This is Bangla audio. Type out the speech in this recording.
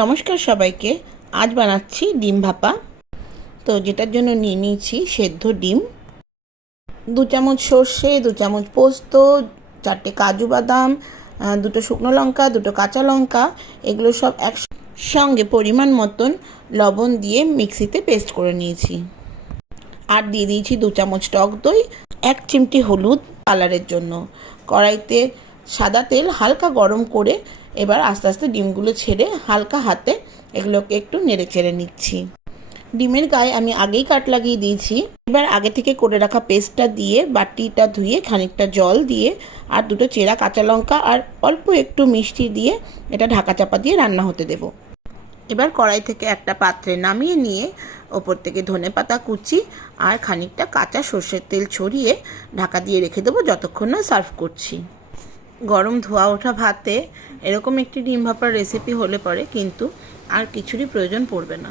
নমস্কার সবাইকে। আজ বানাচ্ছি ডিম ভাপা। তো যেটার জন্য নিয়ে নিয়েছি সেদ্ধ ডিম, 2 চামচ সর্ষে, 2 চামচ পোস্ত, 4টে কাজু বাদাম, 2টো শুকনো লঙ্কা, 2টো কাঁচা লঙ্কা, এগুলো সব একসঙ্গে পরিমাণ মতন লবণ দিয়ে মিক্সিতে পেস্ট করে নিয়েছি। আর দিয়ে দিয়েছি 2 চামচ টক দই, 1 চিমটি হলুদ কালারের জন্য। কড়াইতে সাদা তেল হালকা গরম করে এবার আস্তে আস্তে ডিমগুলো ছেড়ে হালকা হাতে এগুলোকে একটু নেড়ে চেড়ে নিচ্ছি। ডিমের গায়ে আমি আগেই কাট লাগিয়ে দিয়েছি। এবার আগে থেকে করে রাখা পেস্টটা দিয়ে বাটিটা ধুয়ে খানিকটা জল দিয়ে আর 2টো চেরা কাঁচা লঙ্কা আর অল্প একটু মিষ্টি দিয়ে এটা ঢাকা চাপা দিয়ে রান্না হতে দেব। এবার কড়াই থেকে একটা পাত্রে নামিয়ে নিয়ে ওপর থেকে ধনেপাতা কুচি আর খানিকটা কাঁচা সর্ষের তেল ছড়িয়ে ঢাকা দিয়ে রেখে দেবো যতক্ষণ না সার্ভ করছি। গরম ধোয়া ওঠা ভাতে এরকম একটি ডিম ভাপার রেসিপি হলে পরে কিন্তু আর কিছুরই প্রয়োজন পড়বে না।